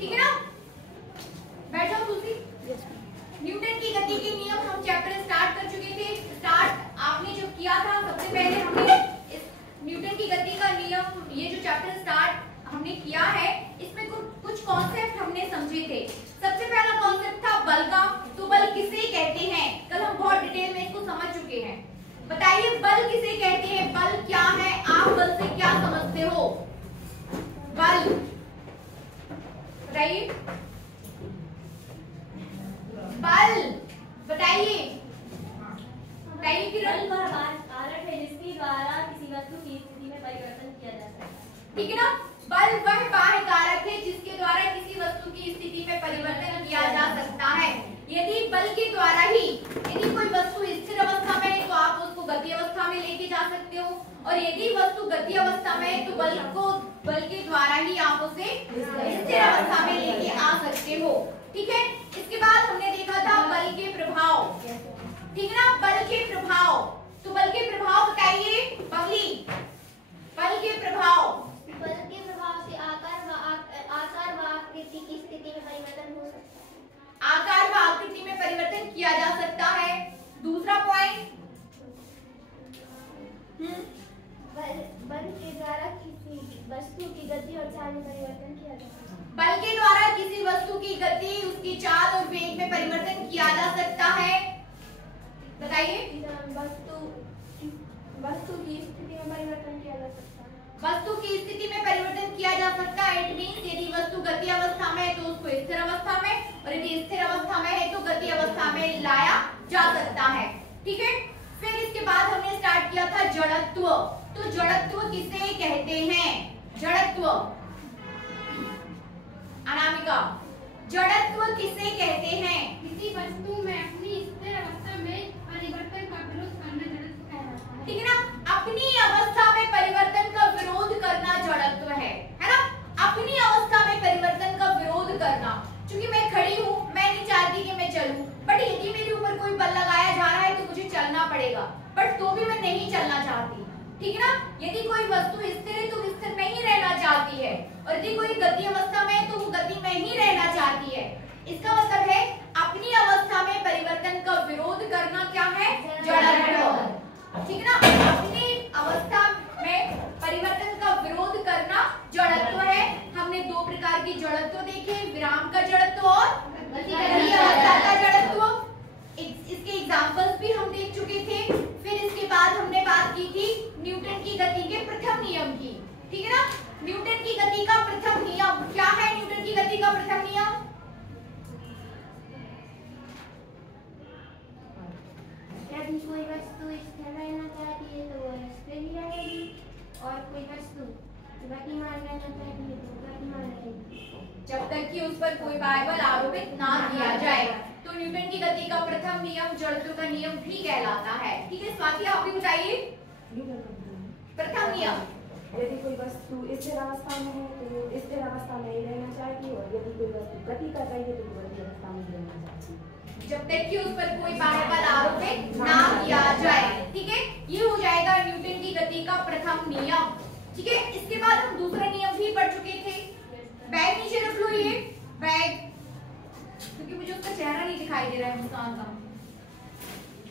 ठीक है ना? बैठ जाओ तुलसी। न्यूटन की गति के नियम हम चैप्टर स्टार्ट कर चुके थे। स्टार्ट आपने जो किया था सबसे पहले हमने इस न्यूटन की गति का नियम, ये जो चैप्टर स्टार्ट हमने किया है, इसमें कुछ कॉन्सेप्ट हमने समझे थे। सबसे पहला कॉन्सेप्ट था बल का। तो बल किसे कहते हैं, कल हम बहुत डिटेल में इसको समझ चुके हैं। बताइए बल किसे कहते हैं, बल क्या है, आप बल से क्या समझते हो? बल बताइए, बल बताइए, बताइए कि बल वह कारक है जिसके द्वारा किसी वस्तु की स्थिति में परिवर्तन किया जा सकता है। ठीक है ना? बल वह बाह्य कारक है जिसके द्वारा किसी वस्तु की स्थिति में परिवर्तन किया जा सकता है। यदि बल के द्वारा ही यदि कोई वस्तु स्थिर अवस्था में है तो आप उसको गति अवस्था में लेके जा सकते हो, और यदि वस्तु गति अवस्था में है तो बल के द्वारा ही आप उसे स्थिर अवस्था में लेके आ सकते हो। ठीक है? इसके बाद हमने देखा था बल के प्रभाव। ठीक है ना? बल के प्रभाव, तो बल के प्रभाव बताइए बबली। बल के प्रभाव, बल के प्रभाव से आकार व आकृति की स्थिति में परिवर्तन हो सकता है। आकार व आकृति में परिवर्तन किया जा सकता है। दूसरा पॉइंट, बल के द्वारा किसी वस्तु की गति और चाल में परिवर्तन किया जा सकता है। बल के द्वारा किसी वस्तु की गति, उसकी चाल और वेग में परिवर्तन किया जा सकता है। बताइए। वस्तु की स्थिति में परिवर्तन किया जा सकता है। वस्तु की स्थिति में परिवर्तन किया जा सकता है। इट मींस यदि वस्तु गति अवस्था में है तो उसको स्थिर अवस्था में, और यदि स्थिर अवस्था में है तो गति अवस्था में लाया जा सकता है। ठीक है? फिर इसके बाद हमने स्टार्ट किया था जड़त्व। तो जड़त्व किसे कहते हैं? जड़त्व, अनामिका, जड़त्व किसे कहते हैं? किसी वस्तु में अपनी स्थिर अवस्था में परिवर्तन का विरोध करना जड़त्व कहलाता है। ठीक है ना? अपनी अवस्था में परिवर्तन का विरोध करना जड़त्व है ना? अपनी अवस्था में परिवर्तन का विरोध करना। क्योंकि मैं खड़ी हूँ, मैं नहीं चाहती कि मैं चलूं, बट यदि मेरे ऊपर कोई बल लगाया जा रहा है तो मुझे चलना पड़ेगा, बट तो भी मैं नहीं चलना चाहती। ठीक है ना? यदि कोई वस्तु स्थिर है तो स्थिर में ही रहना चाहती है, और यदि कोई गति अवस्था में है तो वो गति में ही रहना चाहती है। इसका मतलब है अपनी अवस्था में परिवर्तन का विरोध करना क्या है? जड़त्व। ठीक है ना? अपनी अवस्था में परिवर्तन का विरोध करना जड़त्व है। हमने दो प्रकार की जड़त्व देखे, विराम का जड़त्व और गति अवस्था का जड़त्व। इसके एग्जांपल्स भी हम देख चुके थे। फिर इसके बाद हमने बात की थी न्यूटन की गति के प्रथम नियम की। ठीक है ना? न्यूटन की गति का प्रथम नियम क्या है? न्यूटन की गति का प्रथम नियम, यदि कोई वस्तु स्थिर रहना चाहती है तो वह स्थिर ही रहेगी, और कोई वस्तु गतिमान रहना चाहती है तो गतिमान रहेगी, जब तक कि उस पर कोई बाह्य बल आरोपित ना किया जाए। तो न्यूटन की गति का प्रथम नियम जड़त्व का नियम भी कहलाता है। ठीक है स्वाति, आप भी बताइए प्रथम नियम। यदि कोई वस्तु स्थिर अवस्था में है तो स्थिर अवस्था में ही रहना चाहिए, और यदि कोई वस्तु गति कर रही है तो गति अवस्था में ही रहना चाहिए, जब तक कि उस पर कोई बाह्य बल आरोपित ना किया जाए। ठीक है? ये हो जाएगा न्यूटन की गति का प्रथम नियम। ठीक है? इसके बाद हम दूसरा नियम भी पढ़ चुके थे। बैग नीचे रख लो, ये बैग, क्योंकि मुझे उसका चेहरा नहीं दिखाई दे रहा है मुस्कान का।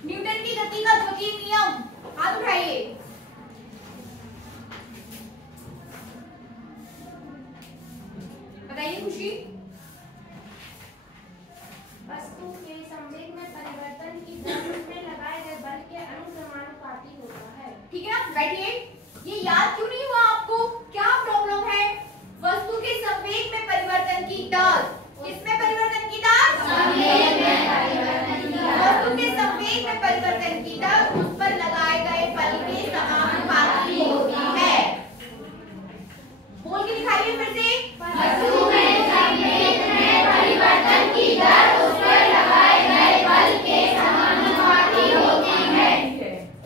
न्यूटन की गति का द्वितीय नियम, हाथ उठाइए। बताइए खुशी। वस्तु के संवेग में परिवर्तन की दर में लगाए गए बल के अनुक्रमानुपाती होता है। ठीक है ना? बैठिए। ये याद क्यों नहीं हुआ आपको? क्या प्रॉब्लम है? वस्तु के संवेग में परिवर्तन की दर, किसमें परिवर्तन की दर? संवेग में परिवर्तन की दर। वस्तु के संवेग में परिवर्तन की दर उस पर लगाए गए बल के समानुपाती होती है। बोल के दिखाइए फिर से। वस्तु में संवेग में परिवर्तन की दर उस पर लगाए गए बल के समानुपाती होती है।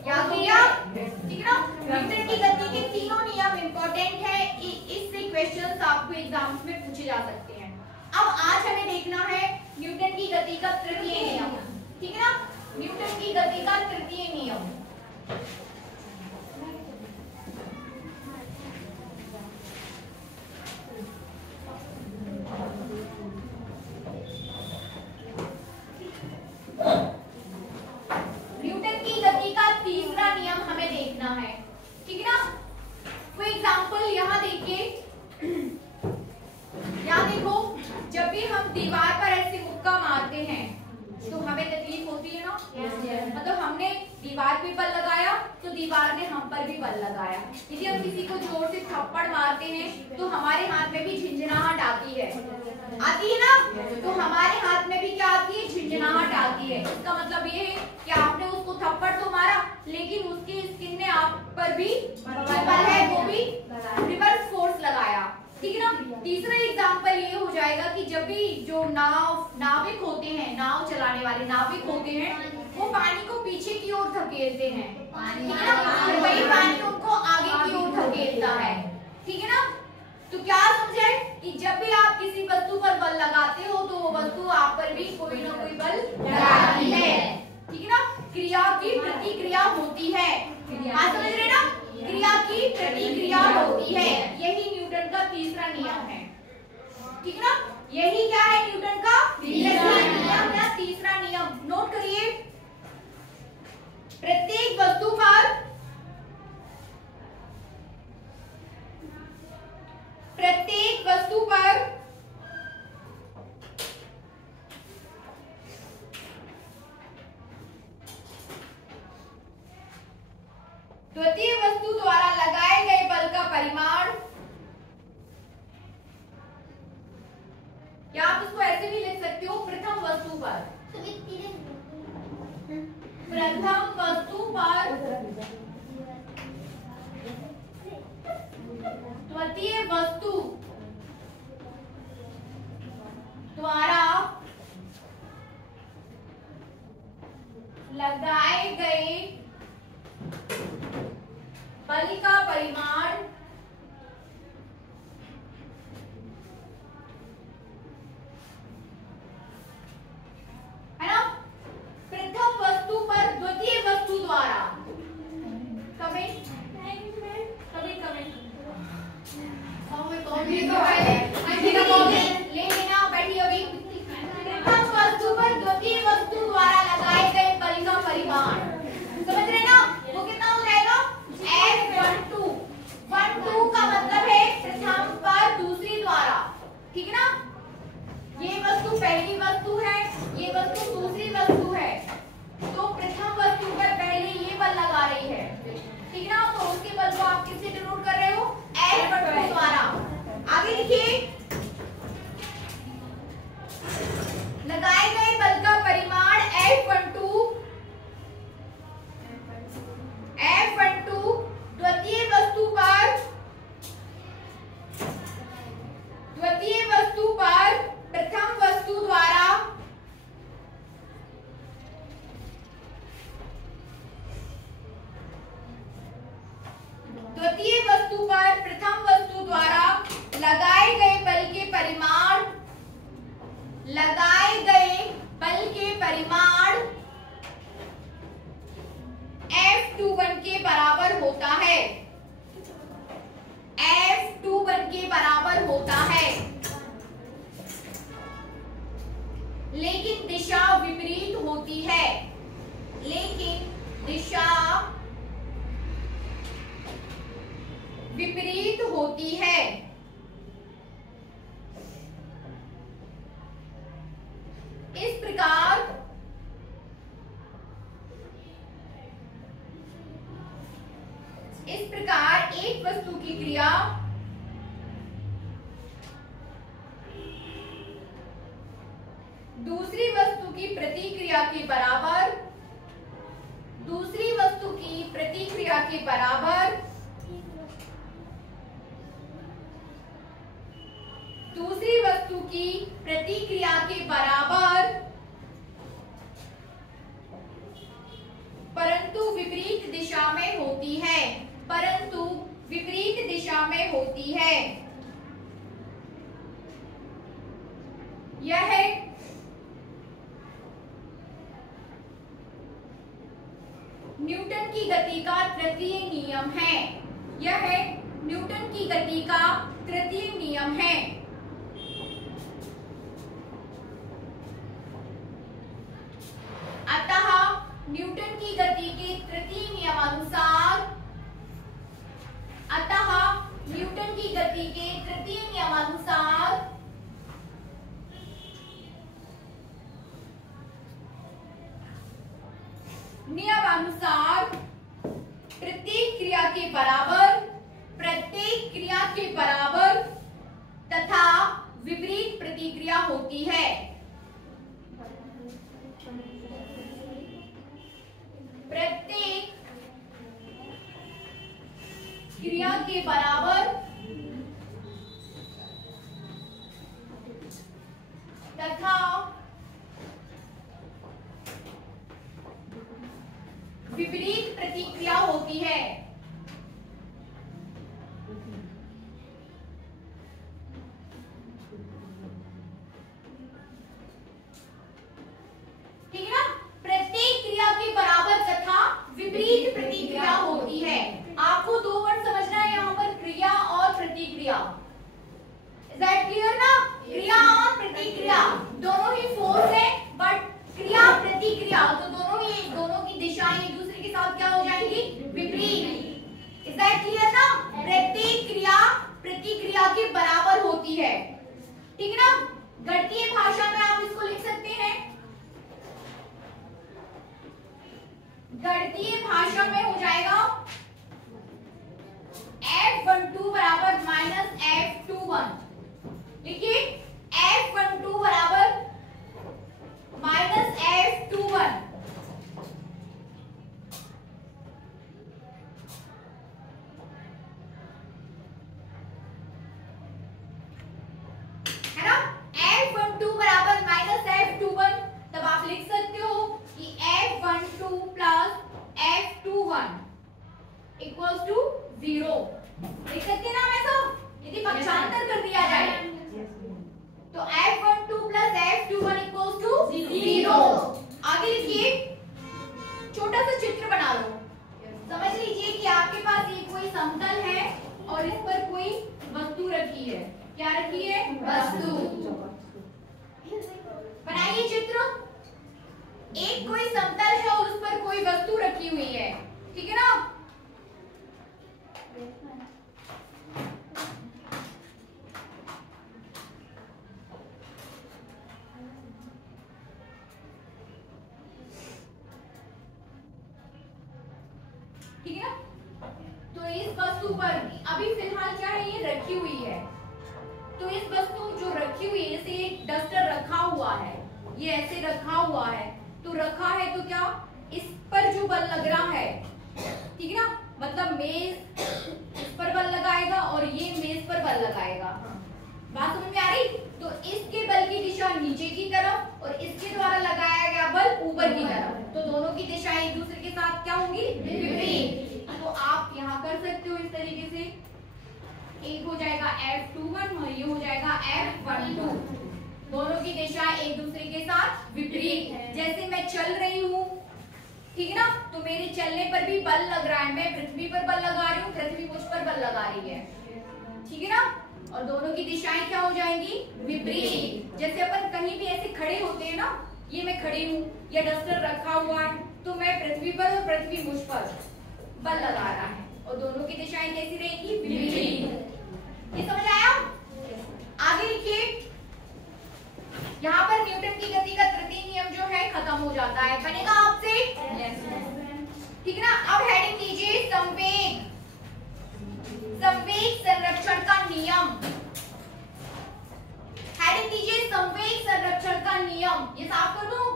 याद हो गया? ठीक है ना? न्यूटन की गति के तीनों नियम इंपॉर्टेंट है। इससे क्वेश्चंस आपको एग्जाम्स में पूछे जा सकते हैं। अब आज हमें देखना है न्यूटन की गति का तृतीय नियम। ठीक है ना? न्यूटन की गति का तृतीय नियम। दीवार पे बल लगाया तो दीवार ने हम पर भी बल लगाया। यदि हम किसी को जोर से थप्पड़ मारते हैं तो हमारे हाथ में भी झिंझनाहट आती है ना, तो हमारे हाथ में भी क्या आती है, झिंझनाहट आती है। इसका मतलब ये है कि आपने उसको थप्पड़ तो मारा लेकिन उसकी स्किन ने आप पर भी बल है वो भी रिवर्स फोर्स लगाया, ठीक है ना। तीसरा एग्जांपल ये हो जाएगा कि जब भी जो नाविक होते हैं, नाव चलाने वाले नाविक होते हैं, वो पानी को पीछे की ओर धकेलते हैं, ठीक है ना, वही पानी उनको आगे की ओर धकेलता है, ठीक है ना। तो क्या समझे कि जब भी आप किसी वस्तु पर बल लगाते हो तो वो वस्तु आप पर भी कोई ना कोई बल लगाती है, ठीक है ना। क्रिया की प्रतिक्रिया होती है, आप समझ रहे ना, क्रिया की प्रतिक्रिया होती है, यही न्यूटन का तीसरा नियम है, ठीक है ना। यही क्या है न्यूटन का तीसरा नियम या तीसरा नियम, नोट करिए। प्रत्येक वस्तु पर द्वितीय वस्तु द्वारा लगाए गए बल का परिमाण, या आप इसको ऐसे भी लिख सकते हो, प्रथम वस्तु पर द्वितीय वस्तु द्वारा लगाए गए बल का परिमाण है ना, प्रथम वस्तु पर द्वितीय वस्तु द्वारा, कमेंट ले लेना, बैठिए अभी। प्रथम वस्तु पर द्वितीय वस्तु द्वारा लगाए गए बल का परिमाण, समझ रहे ना, वो कितना हो जाएगा, F12 का मतलब है प्रथम पर दूसरी द्वारा, ठीक है ना। ये वस्तु पहली वस्तु है, ये वस्तु दूसरी वस्तु है, तो प्रथम वस्तु पर पहले ये बल लगा रही है, ठीक है ना, तो उसके बल को आप किससे डिनोट कर रहे हो, F12 द्वारा। आगे लिखिए, लगाए गए बल का परिमाण F12 द्वितीय वस्तु पर प्रथम वस्तु द्वारा लगाए गए बल के परिमाण F21 के बराबर होता है, F21 के बराबर होता है, लेकिन दिशा विपरीत होती है, लेकिन दिशा विपरीत होती है। इस प्रकार एक वस्तु की क्रिया दूसरी वस्तु की प्रतिक्रिया के बराबर, दूसरी वस्तु की प्रतिक्रिया के बराबर, दूसरी वस्तु की प्रतिक्रिया के बराबर, परंतु विपरीत दिशा में होती है, परंतु विपरीत दिशा में होती है। यह न्यूटन की गति का तृतीय नियम है, यह न्यूटन की गति का तृतीय नियम है। अतः न्यूटन की गति के तृतीय नियमानुसार, अतः न्यूटन की गति के तृतीय नियमानुसार अनुसार प्रत्येक क्रिया के बराबर तथा विपरीत प्रतिक्रिया होती है। प्रत्येक क्रिया के बराबर तथा विपरीत प्रतिक्रिया होती है। ठीक है ना, प्रत्येक क्रिया के बराबर तथा विपरीत प्रतिक्रिया होती है। आपको दो वर्ड समझना है यहाँ पर, क्रिया और प्रतिक्रिया। इज दैट क्लियर ना? क्रिया और प्रतिक्रिया दोनों ही फोर्स है, बट क्रिया प्रतिक्रिया तो दोनों की दिशाएं एक दूसरे के साथ क्या हो जाएंगी? विपरीत। इज दैट क्लियर ना? प्रत्येक क्रिया प्रतिक्रिया के बराबर होती है। ठीक है ना? गणितीय भाषा में आप इसको लिख सकते हैं, गणितीय भाषा में हो जाएगा F12 बराबर माइनस F21। लिखिए F12 बराबर माइनस F21। है ना? F12 बराबर माइनस F21, तब आप लिख सकते हो कि F12 plus F21 equals to 0। लिख सकते ना ऐसा, यदि पक्षांतर कर दिया जाए तो F12 plus F21 equals to 0। आगे लिखिए, छोटा सा चित्र बना लो। समझ लीजिए कि आपके पास ये कोई समतल है और इस पर कोई वस्तु रखी है। क्या रखी है? वस्तु। बनाइए चित्र। एक कोई समतल है और उस पर कोई वस्तु रखी हुई है। ठीक है ना? ठीक है ना? तो इस वस्तु पर अभी फिलहाल क्या है? ये रखी हुई है। तो इस वस्तु जो रखी हुई है, जैसे एक डस्टर रखा हुआ है, ये ऐसे रखा हुआ है, तो रखा है तो क्या इस पर जो बल लग रहा है, ठीक है ना, मतलब मेज इस पर बल लगाएगा और ये मेज पर बल लगाएगा। बात समझ में आ रही? तो इसके बल की दिशा नीचे की तरफ और इसके द्वारा लगाया गया बल ऊपर की तरफ, तो दोनों की दिशाएं एक दूसरे के साथ क्या होंगी? विपरीत। तो आप यहाँ कर सकते हो इस तरीके से, एक हो जाएगा F21 और ये हो जाएगा F12। दोनों की दिशा एक दूसरे के साथ विपरीत। जैसे मैं चल रही हूँ, ठीक है ना, तो मेरे चलने पर भी बल लग रहा है, मैं पृथ्वी पर बल लगा रही हूँ, पृथ्वी मुझ पर बल लगा रही है। ठीक है ना? और दोनों की दिशाएं क्या हो जाएंगी? विपरीत। जैसे अपन कहीं भी ऐसे खड़े होते हैं ना, ये मैं खड़ी हूँ, ये डस्टर रखा हुआ है, तो मैं पृथ्वी पर और पृथ्वी मुझ पर बल लगा रहा है, और दोनों की दिशाएं कैसी रहेंगी? विपरीत। ये समझ आया? आगे लिखिए, यहाँ पर न्यूटन की गति का तृतीय नियम जो है खत्म हो जाता है। बनेगा आपसे? ठीक है ना? अब हेडिंग लीजिए संवेग संरक्षण का नियम। हेडिंग लीजिए संवेग संरक्षण का नियम। ये साफ कर दूं?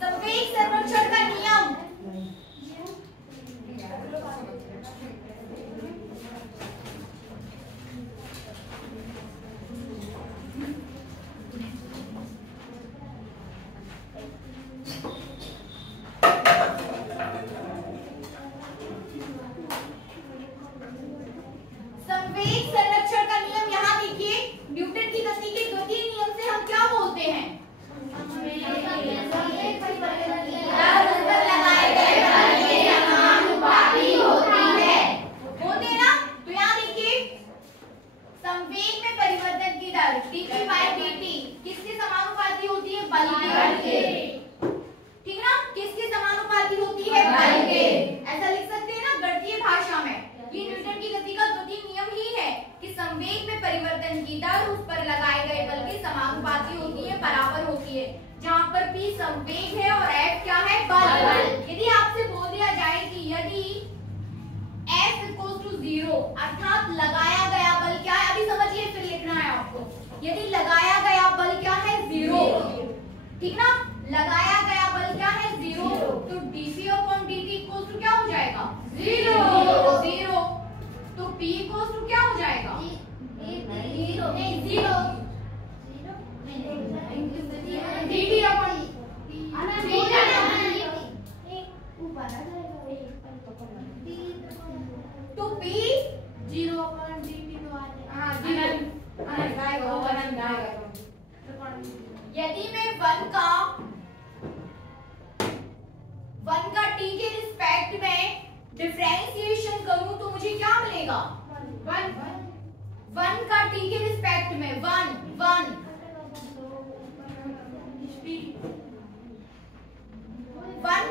संवेग संरक्षण का नियम। संवेग संरक्षण का नियम यहाँ देखिए, न्यूटन की गति के द्वितीय नियम से हम क्या बोलते हैं? लगाए गए बल के समानुपाती होती है। होते हैं ना? तो यहाँ देखिए, संवेग में परिवर्तन की दर dp/dt किसके समानुपाती होती है? बल के। ठीक है ना? किसके ये नियम ही है कि संवेग में परिवर्तन की दर उस पर लगाए गए बल के समानुपाती होती है, बराबर होती है। जहां पर P संवेग है और F क्या है, बल। यदि आपसे बोल दिया जाए कि यदि F = 0 अर्थात लगाया गया बल क्या है, अभी समझिए फिर लिखना है आपको। यदि लगाया गया बल क्या है, 0, ठीक ना, लगाया गया बल क्या है, 0, तो dp/dt = क्या हो जाएगा, 0। तो P = क्या हो जाएगा, 0 तो P 0/dt तो आ जाएगा। यदि मैं 1 का t के रिस्पेक्ट में डिफरेंशिएशन करूं तो मुझे क्या मिलेगा, 1 का t के रिस्पेक्ट में 1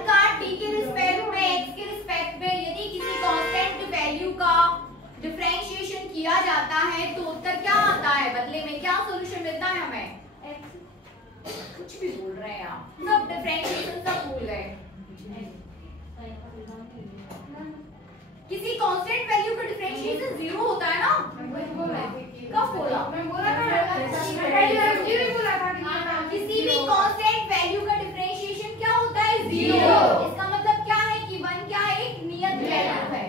का t के रिस्पेक्ट में x के रिस्पेक्ट में यदि किसी कांस्टेंट वैल्यू का डिफरेंशिएशन किया जाता है तो उत्तर क्या आता है, बदले में क्या सॉल्यूशन मिलता है हमें, कुछ भी बोल रहे हैं आप, सब डिफरेंशिएशन सब भूल गए। किसी कांस्टेंट वैल्यू का डिफरेंशिएशन 0 होता है ना, कब बोला, मैं बोला था किसी भी कांस्टेंट वैल्यू का डिफरेंशिएशन क्या होता है, 0। इसका मतलब क्या है कि 1 क्या है, एक नियत वैल्यू है,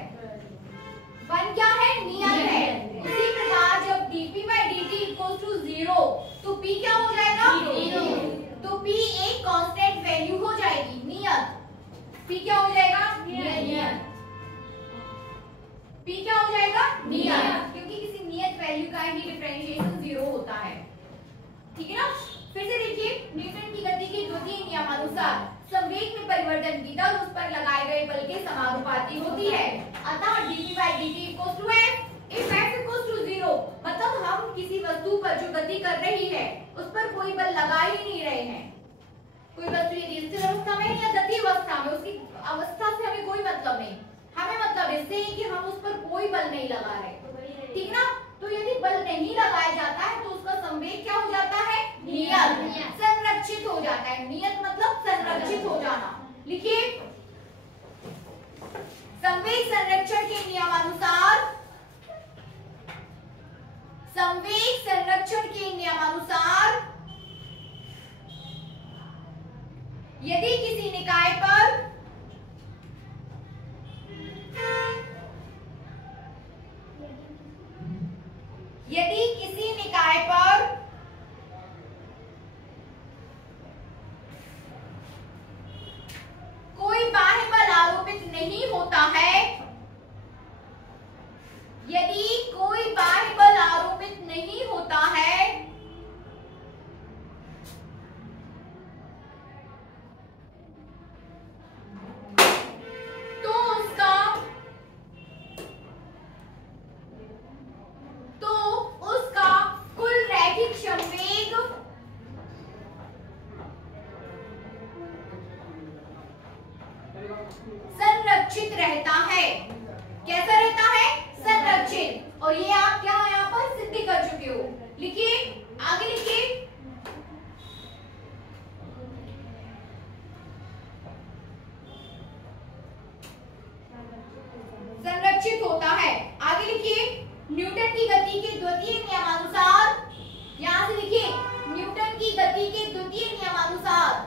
1 क्या है, नियत है। इसी प्रकार जब dp/dt = 0 तो p क्या हो जाएगा, 0। तो p एक कांस्टेंट वैल्यू हो जाएगी, नियत। p क्या हो जाएगा, नियत। p क्या हो जाएगा, नियत, क्योंकि किसी नियत वैल्यू का ही डिफरेंशिएशन 0 होता है, ठीक है ना। फिर से देखिए, न्यूटन की गति के द्वितीय नियमानुसार संवेग में परिवर्तन की दर उस पर लगाए गए बल के समानुपाती होती है। अतः dp/dt = F। If F = 0 मतलब हम किसी वस्तु पर जो गति कर रही है उस पर कोई बल लगा ही नहीं रहे हैं। कोई वस्तु यदि स्थिर अवस्था में या गति अवस्था में, उसकी अवस्था से हमें कोई मतलब नहीं, हमें मतलब इससे है कि हम उस पर कोई बल नहीं लगा रहे, ठीक ना। तो यदि बल नहीं लगाया जाता है तो उसका संवेग क्या हो जाता है, नियत, संरक्षित हो जाता है। नियत मतलब संरक्षित हो जाना। लिखिए, संवेग संरक्षण के नियमानुसार, संवेग संरक्षण के नियमानुसार यदि किसी निकाय पर कोई बाह्य बल आरोपित नहीं होता है, यदि कोई बाह्य बल आरोपित नहीं होता है तो उसका कुल रैखिक संवेग संरक्षित रहता है। कैसा रहता है, संरक्षित। और ये आप क्या यहाँ पर सिद्ध कर चुके हो। लिखिए, आगे लिखिए, संरक्षित होता है। आगे लिखिए, न्यूटन की गति के द्वितीय नियमानुसार, यहां से लिखिए, न्यूटन की गति के द्वितीय नियमानुसार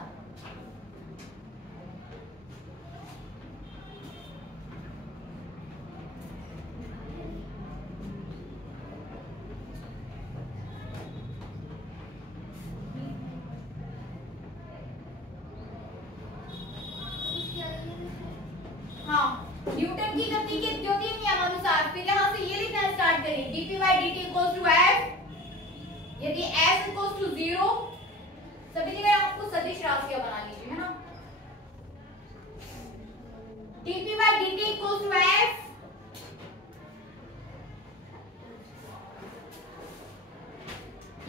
न्यूटन की गति के द्वितीय नियमानुसार, फिर यहां से ये लिखना स्टार्ट करिए, dp/dt = F। यदि F = 0, सभी जगह आपको सदिश राशियां बना लीजिए, है ना। dp/dt = F।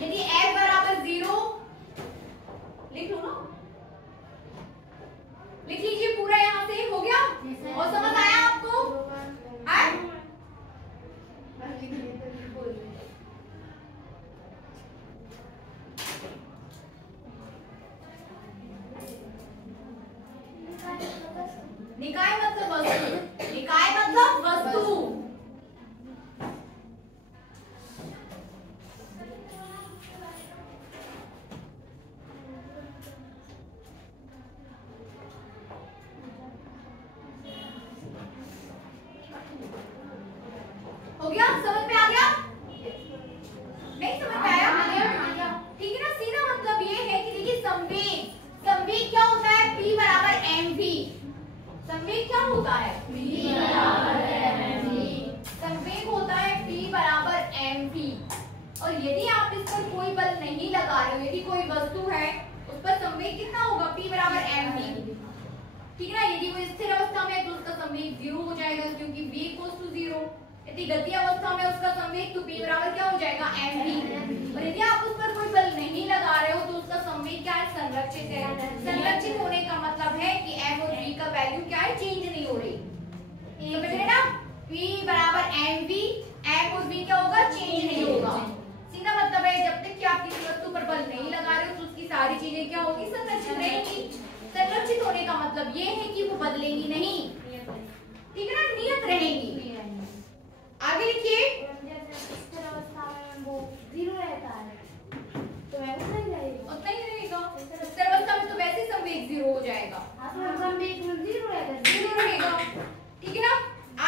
यदि F = 0, लिख लो ना, लिख लीजिए पूरा, यहां से हो गया और समझ आया आपको। संवेग क्या होता है? संवेग होता है P बराबर mv। और यदि आप इस पर कोई बल नहीं लगा रहे हो, यदि कोई वस्तु है उस पर संवेग कितना होगा? P बराबर mv, ठीक है ना। यदि वो स्थिर अवस्था में है तो उसका संवेग 0 हो जाएगा, क्योंकि v इक्वल्स टू 0। यदि गति अवस्था में उसका संवेग तो P बराबर क्या हो जाएगा? mv। और यदि आप उस पर कोई बल नहीं लगा रहे हो तो उसका संवेग क्या है? संरक्षित है। संरक्षित होने का मतलब है कि m और v का वैल्यू क्या है? चेंज नहीं हो रही, समझ रहे ना। P बराबर mv, m और v क्या होगा? चेंज नहीं होगा। सीधा मतलब है जब तक कि आप किसी वस्तु पर बल नहीं लगा रहे हो तो उसकी सारी चीजें क्या होगी? संरक्षित रहेंगी। संरक्षित होने का मतलब ये है कि वो बदलेंगी नहीं, ठीक है ना, नियत रहेंगी। आगे लिखिए। स्थिर अवस्था में वो 0 रहता है तो वैसा ही रहेगा। उतना ही रहेगा। स्थिर अवस्था में तो वैसे संवेग 0 हो जाएगा। हाँ तो संवेग 0 रहेगा। 0 रहेगा, ठीक है ना।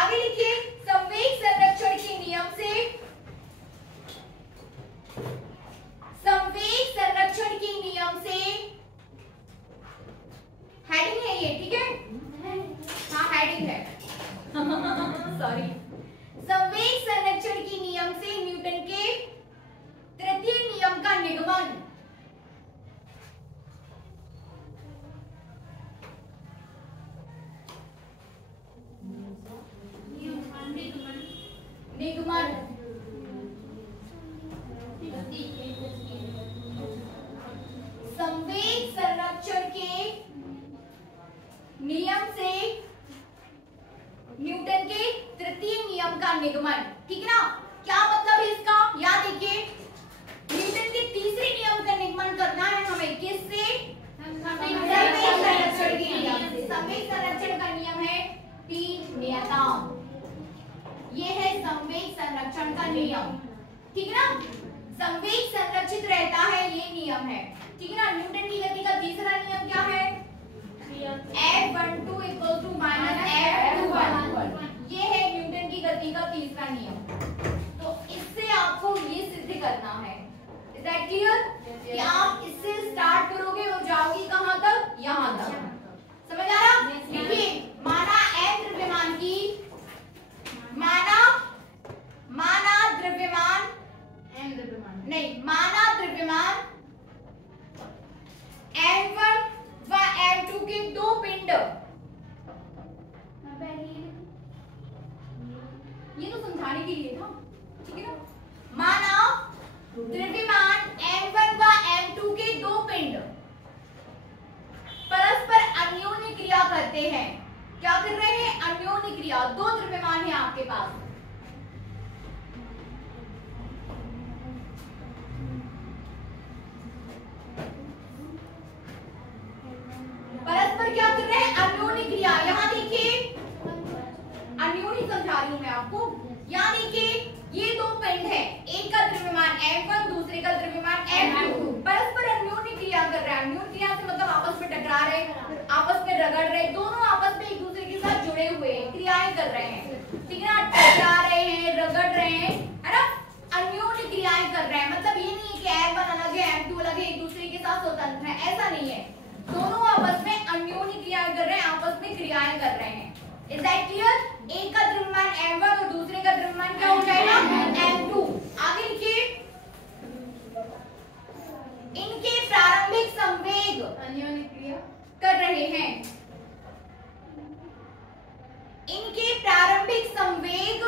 आगे लिखिए। संवेग संरक्षण के नियम से, संवेग संरक्षण के नियम से, हेडिंग है ये, ठीक है, हाँ हेडिंग है सॉरी। संवेग संरक्षण के नियम से न्यूटन के तृतीय नियम का निगमन। निगमन संवेग संरक्षण के नियम से न्यूटन के तृतीय नियम का निगमन, ठीक है ना। क्या मतलब है इसका? याद देखिए, न्यूटन के तीसरे नियम का निगमन करना है हमें। किससे? संवेग संरक्षण के नियम से। संवेग संरक्षण का नियम है P नियतांक। ये है संवेग संरक्षण का नियम, ठीक है ना। संवेग संरक्षित रहता है, ये नियम है, ठीक है ना। न्यूटन की गति का तीसरा नियम क्या है? F12 equal to minus F21। ये है न्यूटन की गति का तीसरा नियम। तो इससे आपको ये सिद्ध करना है। Is that clear? कि आप इससे स्टार्ट करोगे और जाओगे कहां तक? यहां तक। समझ आ रहा? देखिए, माना m द्रव्यमान की, माना द्रव्यमान नहीं, माना द्रव्यमान m1 व m2 के दो पिंड, ये तो समझाने के लिए था, ठीक है ना। माना द्रव्यमान m1 व m2 के दो पिंड परस्पर अन्योन्य क्रिया करते हैं। क्या कर रहे हैं? अन्योन्य क्रिया। दो द्रव्यमान है आपके पास, परस्पर क्या कर रहे हैं? अन्योन्य क्रिया। यहाँ देखिए, अन्योन्य समझा रही हूं मैं आपको। यहाँ देखिए, ये दो पिंड है, एक का द्रव्यमान m1, दूसरे का द्रव्यमान m2, परस्पर अन्योन्य क्रिया कर रहे हैं। अन्योन्य क्रिया से मतलब आपस में टकरा रहे, आपस में रगड़ रहे, दोनों आपस में एक दूसरे के साथ जुड़े हुए क्रियाएं कर रहे हैं, ठीक है ना। टकरा रहे हैं, रगड़ रहे हैं, है ना, अन्योन्य क्रियाएं कर रहे हैं। मतलब ये नहीं है कि m1 अलग है, m2 अलग है, एक दूसरे के साथ स्वतंत्र है, ऐसा नहीं है। दोनों आपस में अन्योन्य क्रियाएं कर रहे हैं, आपस में क्रियाएं कर रहे हैं। Is that clear? एक का द्रव्यमान m1 और दूसरे का द्रव्यमान क्या हो जाएगा? m2। आगे लिखिए। इनके प्रारंभिक संवेग अन्योन्य क्रिया कर रहे हैं। इनके प्रारंभिक संवेग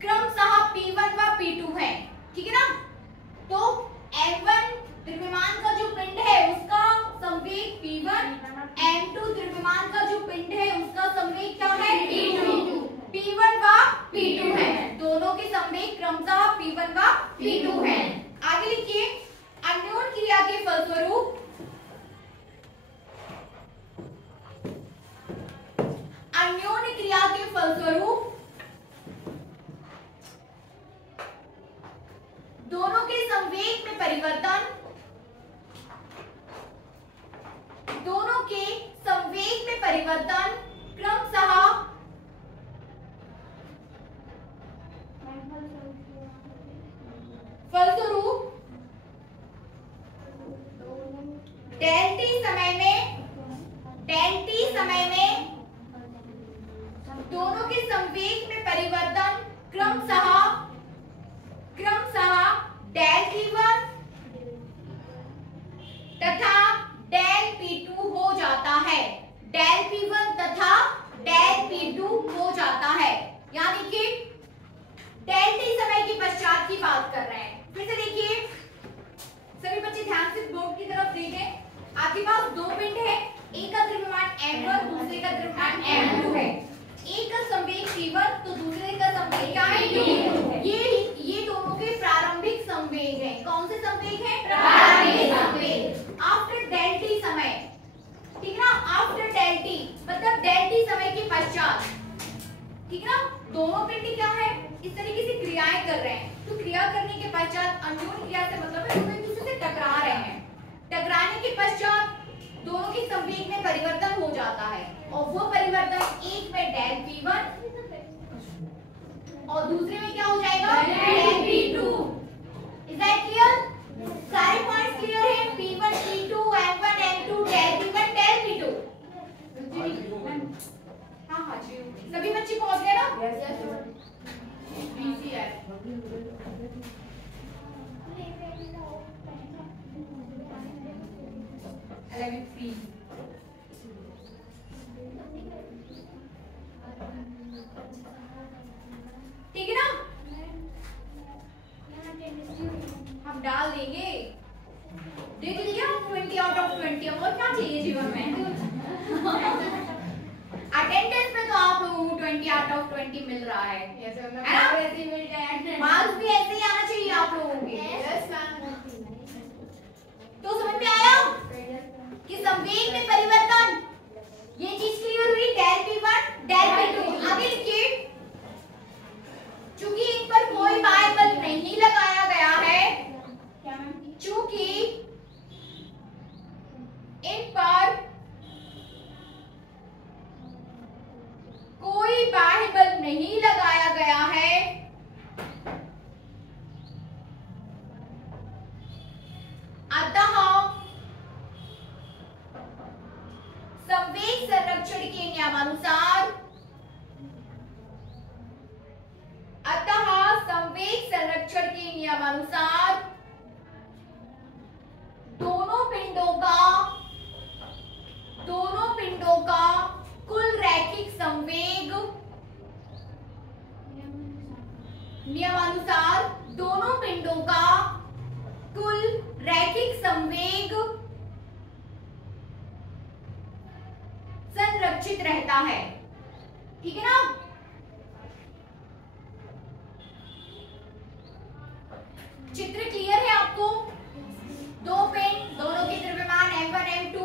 क्रमशः P1 व P2 है, ठीक है ना। तो m1 द्रव्यमान का जो पिंड है उसका संवेग P1, m2 द्रव्यमान का जो पिंड है उसका संवेग क्या है? P2। P1 व P2 है, दोनों के संवेग क्रमशः P1 व P2 है। आगे लिखिए। अन्योन्य क्रिया के फलस्वरूप, अन्योन्य क्रिया के फलस्वरूप दोनों के संवेग में परिवर्तन, दोनों के संवेग में परिवर्तन क्रमशः फलस्वरूप डेल्टी दोनों के संवेग में परिवर्तन क्रमशः डेल P1 तथा डेल P2 हो जाता है। डेल P1 तथा डेल P2 हो जाता है। यानी कि डेल T समय के पश्चात की बात कर रहे हैं। फिर से देखिए, सभी बच्चे ध्यान से बोर्ड की तरफ देखें। आपके पास दो पिंड है, एक का द्रव्यमान m1, दूसरे का द्रव्यमान m2 है। एक का संवेग P1 तो दूसरे का संवेग क्या है? ये दोनों के प्रारंभिक संवेग हैं। कौन से संवेग हैं? प्रारंभिक संवेग। आफ्टर डेल T समय, ठीक ना, आफ्टर डेल T मतलब डेल T समय के पश्चात, ठीक ना। दोनों पिंड क्या है, इस तरीके से क्रियाएं कर रहे हैं। तो क्रिया करने के पश्चात अन्योन्य क्रिया से मतलब है दोनों एक दूसरे से टकरा रहे हैं। टकराने के पश्चात दोनों के संवेग में परिवर्तन हो जाता है और वो परिवर्तन एक में डेल P1 और दूसरे में क्या हो जाएगा? Del P2। Is that clear? सारे पॉइंट्स क्लियर हैं? P1 P2 M1 M2 del P1 del P2। हाँ जी, सभी बच्चे पहुंच गए ना? इजी है। ठीक है ना? हम डाल देंगे। देख लिया 20 आउट ऑफ 20। और क्या चाहिए जीवन में? अटेंडेंस में तो आप लोगों को 20 आउट ऑफ 20 मिल रहा है, मार्क्स भी ऐसे ही आना चाहिए आप लोगों के। तो समझ में आया कि संवेग में परिवर्तन, ये चीज क्लियर हुई? Del P1 del P2। आगे लिखिए, चूंकि इन पर कोई बाह्य बल नहीं लगाया गया है, चूंकि इन पर कोई बाह्य बल नहीं लगाया गया है, अतः संवेग संरक्षण के नियमानुसार दोनों पिंडों का कुल रैखिक संवेग नियमानुसार दोनों पिंडों का कुल रैखिक संवेग संरक्षित रहता है। ठीक है ना? चित्र क्लियर है आपको? दो पिंड, दोनों के द्रव्यमान m1 m2,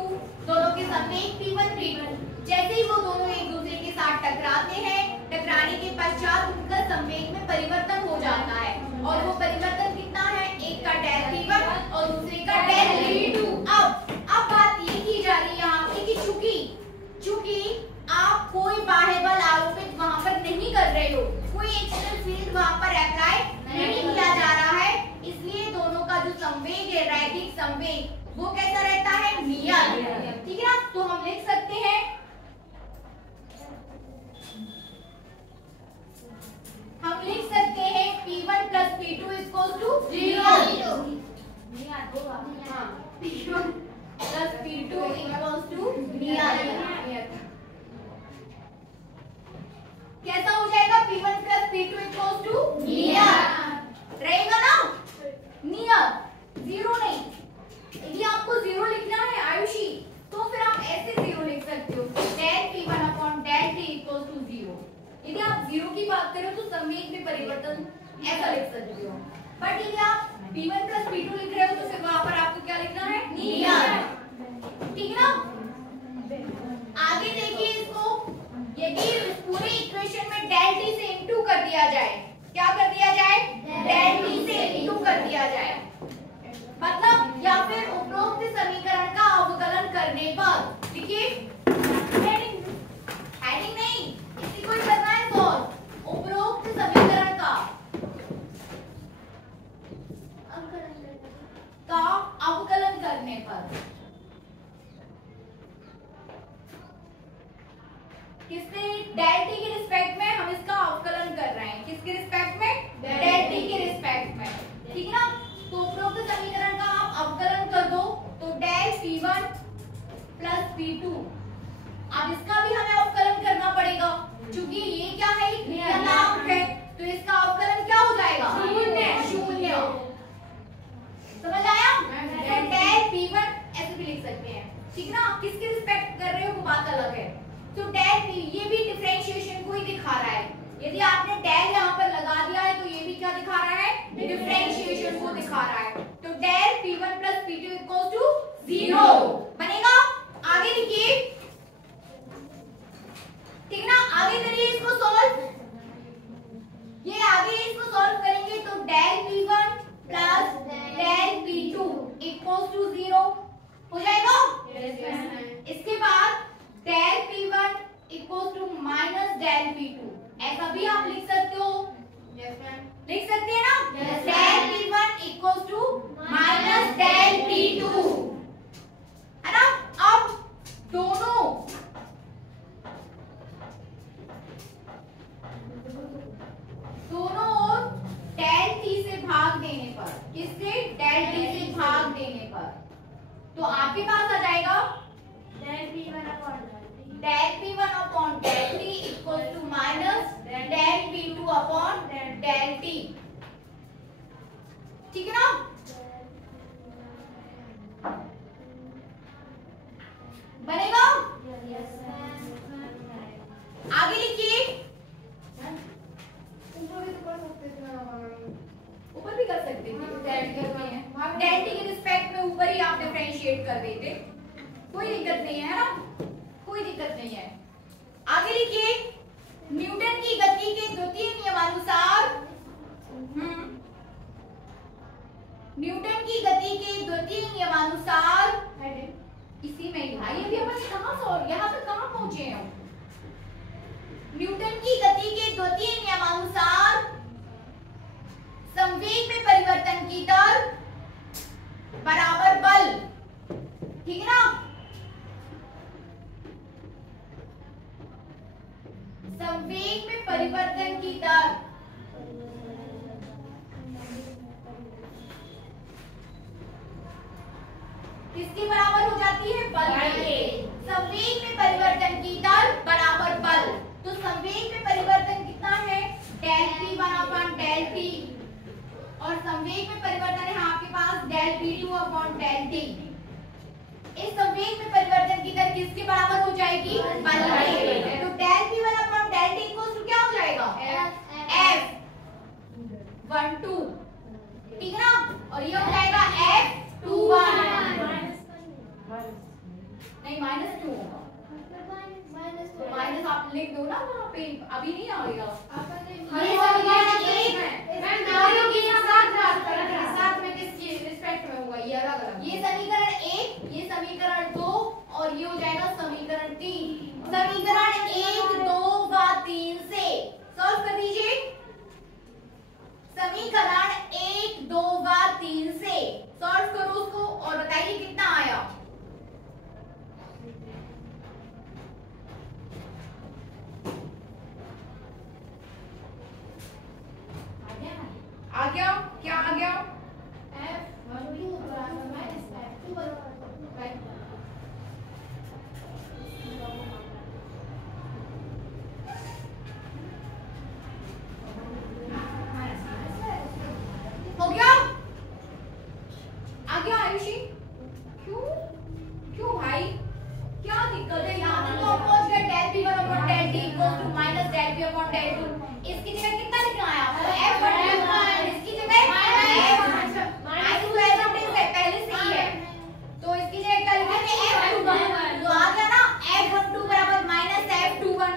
दोनों के संवेग p1 p2। जैसे ही वो दोनों एक दूसरे के साथ टकराते हैं, टकराने के पश्चात उनका संवेग में परिवर्तन हो जाता है और वो परिवर्तन कितना है? एक का डेल p1 और दूसरे का डेल p2। अब बात ये की जा रही है यहाँ पे कि चूंकि आप कोई बाह्य बल आरोपित वहां पर नहीं कर रहे हो, कोई एक्सटर्नल फील्ड वहां पर अप्लाई नहीं किया जा रहा है, इसलिए दोनों का जो संवेग है, रैखिक संवेग, वो कैसा रहता है? नियत। ठीक है ना? तो हम लिख सकते हैं, P1 plus P2 is equal to 0। P1 plus P2 equals to नियत। कैसा हो जाएगा? P1 plus P2 equals to नियत रहेगा ना? नियत, जीरो नहीं। यदि आपको जीरो लिखना है आयुषी, तो फिर आप ऐसे जीरो लिख सकते हो, del P1 upon del T equals to 0। यदि आप जीरो की बात करें तो संवेग में परिवर्तन ऐसा लिख सकते हो। बट यदि आप P1 प्लस P2 लिख रहे हो तो फिर वहां पर आपको क्या लिखना है? नियत। ठीक है ना? आगे देखिए इसको, यदि इस पूरे इक्वेशन में डेल T से इनटू कर दिया जाए, क्या कर दिया जाए? डेल T से इनटू कर दिया जाए, मतलब या फिर उपरोक्त समीकरण का अवकलन करने पर, देखिए हेडिंग नहीं, इसी को ही करना है सॉल्व। उपरोक्त समीकरण का अवकलन करने पर किससे? डेल T के दिखा रहा है, तो del P1 plus P2 equal to 0 बनेगा। आगे लिखिए, ठीक ना, आगे करिए इसको सॉल्व। ये आगे इसको सॉल्व करेंगे तो del P1 plus del P2 equal to 0 हो जाएगा। इसके बाद del P1 equal to minus del P2, ऐसा भी आप लिख सकते हो। लिख सकते हैं ना, del P1 equal to minus del P2, है ना। अब दोनों ओर डेल T से भाग देने पर, किससे, डेल T से भाग देने पर, तो आपके पास आ जाएगा del P1 upon del T equal to minus del P2 upon del T, ठीक है ना। बनेगा। आगे लिखिए, ऊपर भी कर सकते थे, डेल T के रिस्पेक्ट में ऊपर ही आप डिफरेंशिएट कर देते, कोई दिक्कत नहीं है ना, कोई दिक्कत नहीं है। आगे लिखिए, न्यूटन की गति के द्वितीय नियमानुसार, न्यूटन की गति के द्वितीय नियमानुसार, इसी में ही भाई अभी अपन कहां से और यहां तक कहां पहुंचे हैं। न्यूटन की गति के द्वितीय नियमानुसार संवेग में परिवर्तन की दर बराबर बल, ठीक है ना। संवेग में परिवर्तन की दर किसके बराबर हो जाती है, बल के। संवेग में परिवर्तन की दर बराबर बल, तो संवेग में परिवर्तन कितना है, del P1 upon del T, और संवेग में परिवर्तन है आपके पास del P2 upon del T। इस संवेग में परिवर्तन की दर किसके बराबर हो जाएगी, बल के, तो del P1 upon del T equal to क्या हो जाएगा, F12, ठीक है ना, और ये हो जाएगा F21, नहीं माइनस 2 होगा, तो माइनस आप लिख दो ना वहाँ पे, अभी नहीं आएगा। ये समीकरण साथ में किसकी रिस्पेक्ट में होगा, ये अलग अलग, ये समीकरण 1, ये समीकरण 2, और ये हो जाएगा समीकरण 3। समीकरण 1, 2 व 3 से सॉल्व कर दीजिए। समीकरण 1, 2 व 3 से सॉल्व करो उसको और बताइए कितना आया। आ गया, क्या आ गया, F12 बराबर माइनस F2 हो गया, आ गया आयुषी। क्यों भाई, क्या दिक्कत है, यहाँ तक तो पहुंच गए, del P1 upon del T equal to minus del P upon del 2, इसकी जगह कितना लिखना है आपको, F12, इसकी जगह पहले से ही है, तो इसकी जगह क्या लिखेंगे, F21, तो आ गया ना, F12 बराबर माइनस F21।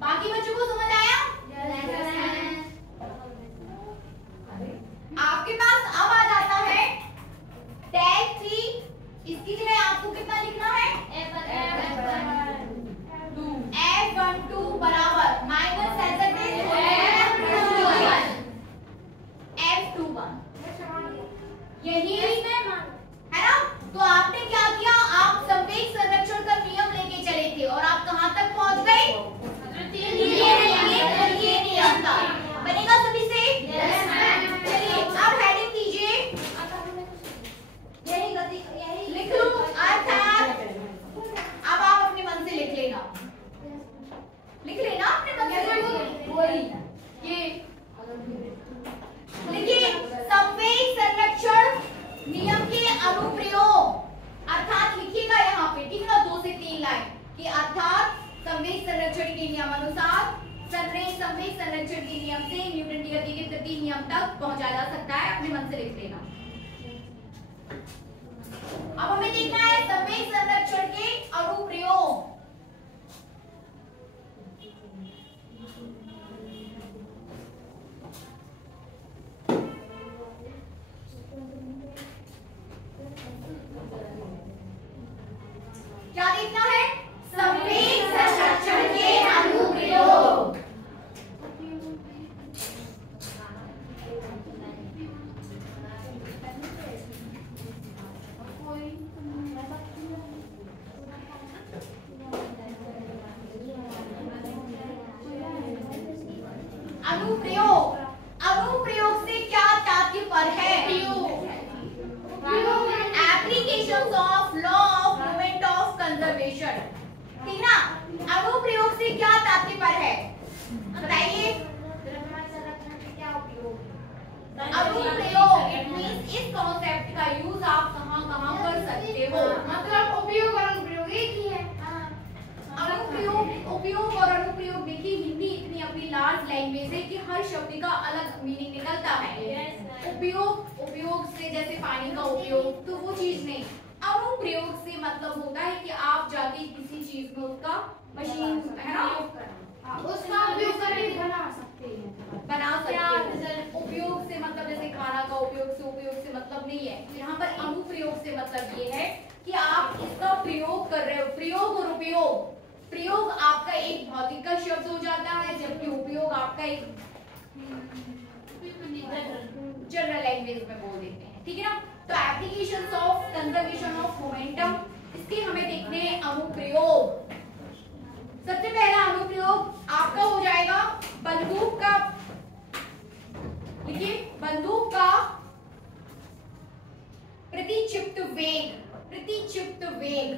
बाकी बच्चों को समझ आया, आपके पास अब आ जाता है डेल T, इसकी जगह आपको कितना लिखना है, F12 बराबर माइनस F21, यही है ना। तो आपने क्या किया, आप संवेग संरक्षण का नियम लेके चले थे और आप कहां तक पहुंच गए, तृतीय नियम तक। बनेगा सभी से, चलिए अब हेडिंग दीजिए, यही गति, यही लिख लो, अर्थात अब आप अपने मन से लिख लेना, लिख लेना अपने मन से, वही ये लिखिए, संवेग संरक्षण नियम के अनुप्रयोग, नियम तक पहुंचा जा सकता है, अपने मन से लिख लेना। अब हमें देखना है संवेग संरक्षण के अनुप्रयोग। क्या देखना है? संवेग संरक्षण के अनुप्रयोग। अनुप्रयोग, अनुप्रयोग से क्या तात्पर्य है? Applications of law of moment of conservation, ठीक ना? अनुप्रयोग से क्या तात्पर्य है बताइए? अनुप्रयोग इट मींस इस कॉन्सेप्ट का यूज आप कहां कर सकते हो, मतलब उपयोग और अनुप्रयोग एक ही है। अनुप्रयोग, उपयोग और अनुप्रयोग देखिए, हिंदी इतनी अपनी लार्ज लैंग्वेज है कि हर शब्द का अलग मीनिंग निकलता है। उपयोग, उपयोग से जैसे पानी का उपयोग, तो वो चीज नहीं। अनुप्रयोग से मतलब होता है कि आप जाके किसी चीज में उसका मशीन है ना, उसका उपयोग करके बना सकते हैं। उपयोग से मतलब जैसे खाना का उपयोग से मतलब नहीं है। यहाँ पर अनुप्रयोग से मतलब ये है कि आप इसका प्रयोग कर रहे हो। प्रयोग और उपयोग, प्रयोग आपका एक भौतिक का शब्द हो जाता है, जबकि उपयोग आपका एक जनरल लैंग्वेज में बोल देते हैं, ठीक है ना? तो applications of conservation of momentum, इसके हमें देखने हैं अनुप्रयोग। सबसे पहला अनुप्रयोग आपका हो जाएगा बंदूक का, लिखिए बंदूक का प्रतिक्षिप्त वेग, प्रतिक्षिप्त वेग।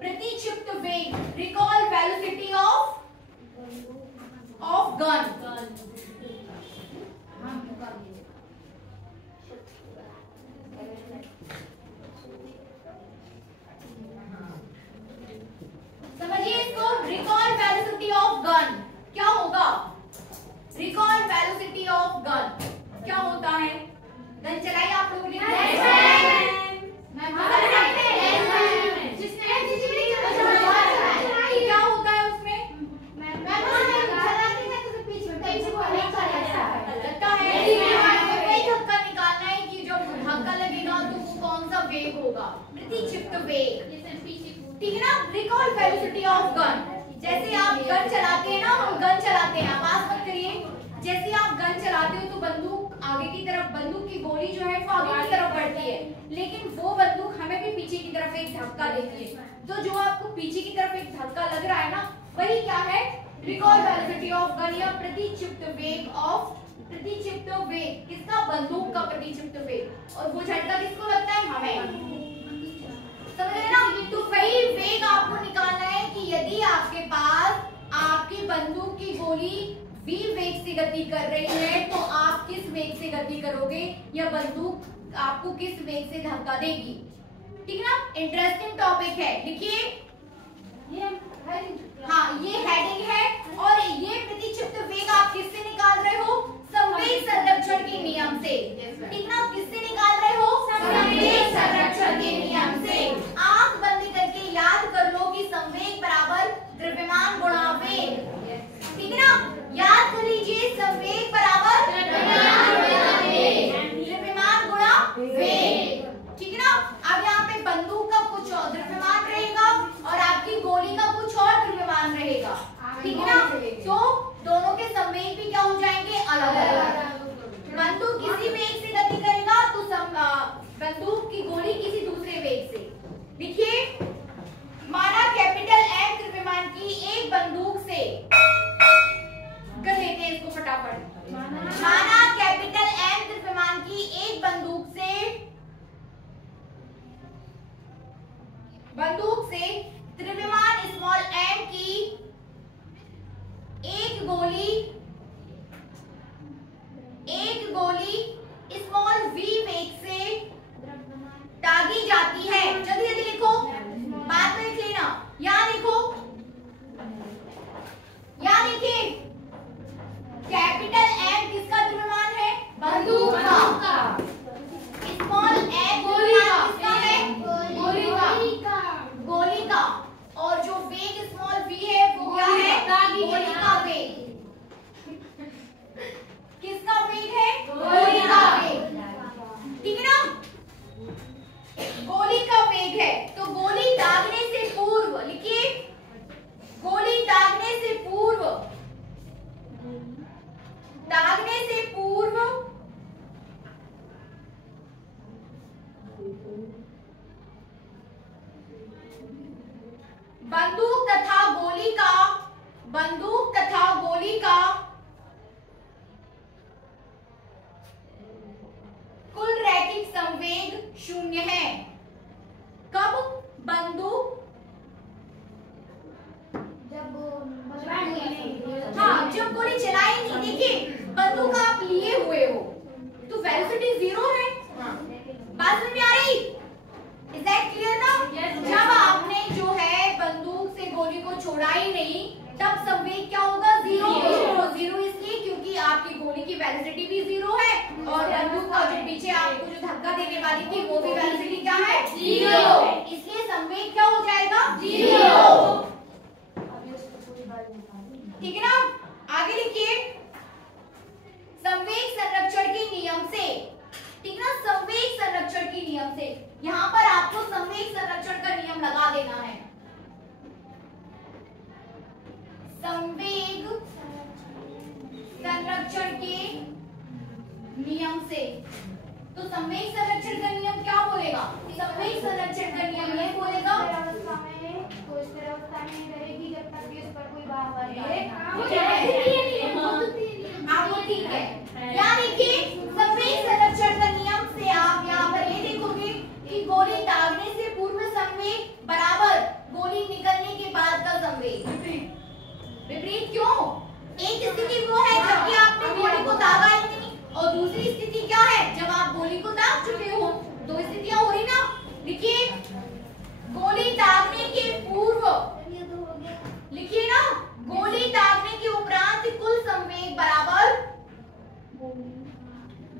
प्रतिक्षिप्त वेग, रिकॉल वेलोसिटी ऑफ गन। समझिए इसको, रिकॉल वेलोसिटी ऑफ गन क्या होगा? रिकॉल वेलोसिटी ऑफ गन क्या होता है? गन चलाई आप लोगों ने? क्या होता है उसमें? लगता है धक्का निकालना है कि जब धक्का लगेगा तो वो कौन सा वेग होगा? प्रतिक्षिप्त वेग, ठीक है ना? रिकॉल वेलोसिटी ऑफ गन, जैसे आप गन चलाते हैं ना, हम गन चलाते हैं, आवाज मत करिए। जैसे आप गन चलाते हो तो बंदूक आगे की तरफ, बंदूक की गोली जो है वो आगे की तरफ बढ़ती है, लेकिन वो बंदूक हमें भी पीछे की तरफ एक धक्का देती है। तो जो आपको पीछे की तरफ एक धक्का लग रहा है ना, वही क्या है? रिकॉल वेलोसिटी ऑफ गन या प्रतिक्षिप्त वेग ऑफ, प्रतिक्षिप्त वेग किसका? बंदूक का प्रतिक्षिप्त वेग। और वो झटका किसको लगता है? हमें। समझ रहे ना? तो वही वेग आपको निकालना है कि यदि आपके पास आपकी बंदूक की गोली v वेग से गति कर रही है तो आप किस वेग से गति करोगे, या बंदूक आपको किस वेग से धक्का देगी, ठीक है ना? इंटरेस्टिंग टॉपिक है, लिखिए। हाँ, ये हेडिंग है। और ये प्रतिक्षिप्त वेग आप किससे निकाल रहे हो? संवेग संरक्षण के नियम से, ठीक ना? किससे निकाल रहे हो? संवेग संरक्षण के नियम से। आंख बंद करके याद कर लो कि संवेग बराबर द्रव्यमान गुणा वेग, ठीक है ना? याद कर लीजिए, संवेग बराबर द्रव्यमान गुणा वेग, ठीक है ना? अब यहाँ पे बंदूक का कुछ और द्रव्यमान रहेगा और आपकी गोली का कुछ और द्रव्यमान रहेगा, ठीक है ना? तो दोनों के संवेग भी क्या हो जाएंगे? अलग अलग। बंदूक किसी वेग से गति करेगा तो बंदूक की गोली गोली का वेग। किसका वेग है? गोली का वेग, ठीक है ना? गोली का वेग है तो गोली दागने से पूर्व लिखिए, गोली दागने से पूर्व, दागने से पूर्व बंदूक तथा गोली का, बंदूक तथा गोली का कुल रैखिक संवेग 0 है। कब? बंदूक, हाँ जब गोली चलाई नहीं। देखिए बंदूक आप लिए हुए हो तो वेलोसिटी 0 है। बात समझ में आ रही? इज दैट क्लियर ना? जब आपने जो है बंदूक से गोली को छोड़ा ही नहीं तब संवेग क्या होगा? 0। 0 इसलिए क्योंकि आपकी गोली की वेलोसिटी भी 0 है और बंदूक का जो पीछे आपको जो धक्का देने वाली थी वो भी वेलोसिटी क्या है? 0। इसलिए संवेग क्या हो जाएगा? 0। ठीक है ना? आगे लिखिए, संवेग संरक्षण के नियम से, ठीक ना? संवेग संरक्षण के नियम से, यहाँ पर आपको संवेग संरक्षण का नियम लगा देना है। संवेग संरक्षण के नियम से, तो संवेग संरक्षण का नियम क्या बोलेगा? संवेग संरक्षण का नियम ये बोलेगा रहेगी जब तक कि उस पर कोई बाहर आपको ठीक है। यहाँ देखिए संवेग संरक्षण का नियम से आप यहाँ पर ये देखोगे कि गोली दागने से पूर्व संवेग बराबर गोली निकलने के बाद का संवेग। विपरीत क्यों? एक स्थिति वो है जबकि आपने गोली को दागा ही नहीं और दूसरी स्थिति क्या है? जब आप गोली को दाग चुके हो। दो स्थितियां हो रही ना? लिखिए, गोली दागने के पूर्व, लिखिए ना, गोली दागने के उपरांत कुल संवेग बराबर,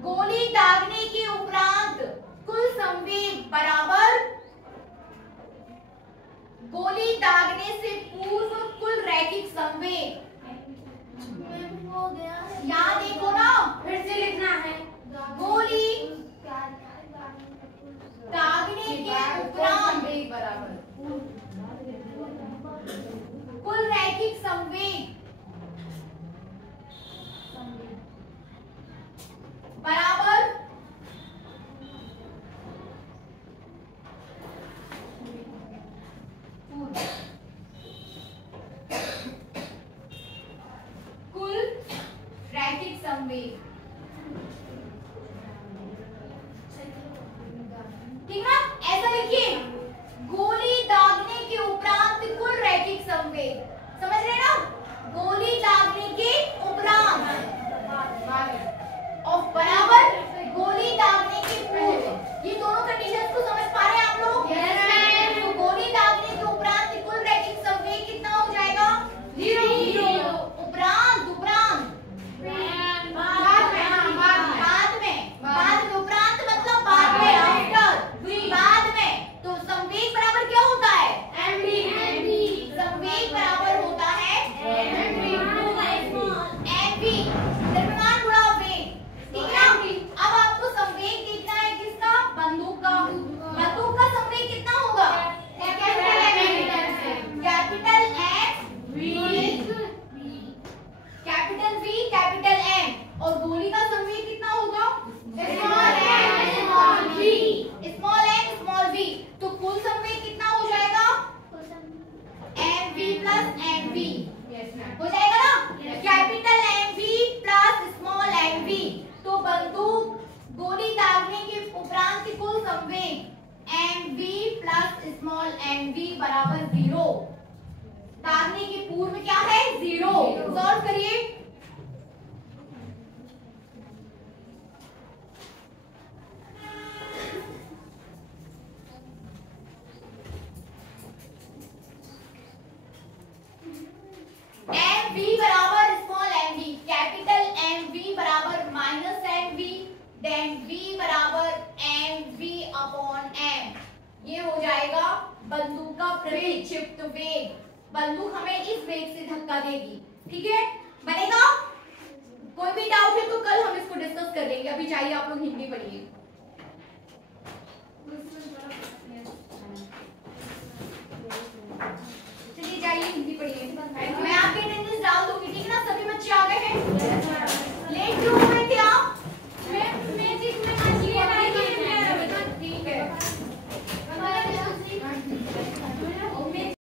गोली दागने के उपरांत कुल संवेग बराबर गोली दागने से पूर्व कुल रैखिक संवेग। यहाँ देखो ना, फिर से लिखना है, गोली दागने के उपरांत बराबर कुल रैखिक संवेग बराबर कुल रैखिक संवेग। ठीक ना? ऐसा लिखिए, गोली दागने के उपरांत कुल रैखिक संवेग। समझ रहे ना? गोली दागने के उपरांत और बराबर गोली दागने के पूर्व। ये दोनों कंडीशंस को समझ पा रहे हैं आप लोग? तो गोली दागने के उपरांत कुल रैखिक संवेग कितना हो जाएगा? 0। उपरांत, उपरांत बाद में उपरांत मतलब बाद में, आफ्टर, बाद में। तो संवेग बराबर क्या होता है? संवेग बराबर होता है mv, द्रव्यमान गुणा वेग। ठीक है? अब आपको संवेग देखना है किसका? बंदूक का। बंदूक का संवेग कितना होगा? Capital V, capital M। और गोली का संवेग कितना होगा? Small n, small v। तो कुल संवेग कितना हो जाएगा? mv प्लस mv हो जाएगा ना? Capital mv plus small mv। तो बंदूक गोली दागने के उपरांत कुल संवेग mv प्लस स्मॉल mv बराबर 0। दागने के पूर्व क्या है? 0। सॉल्व करिए। mv बराबर स्मॉल mv, कैपिटल mv बराबर माइनस mv, देन v बराबर mv अपॉन m। ये हो जाएगा बंदूक का प्रतिक्षिप्त वेग। बंदूक हमें इस वेग से धक्का देगी। ठीक है, बनेगा? कोई भी डाउट है तो कल हम इसको डिस्कस कर लेंगे, अभी चाहिए आप लोग